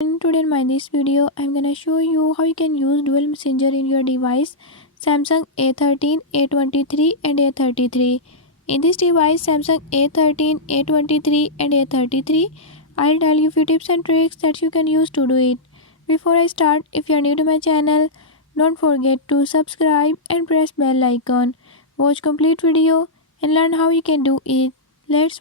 Today in this video I'm gonna show you how you can use dual messenger in your device Samsung A13, A23 and A33. In this device Samsung A13, A23 and A33, I'll tell you few tips and tricks that you can use to do it. Before I start, if you are new to my channel, don't forget to subscribe and press bell icon. Watch complete video and learn how you can do it. Let's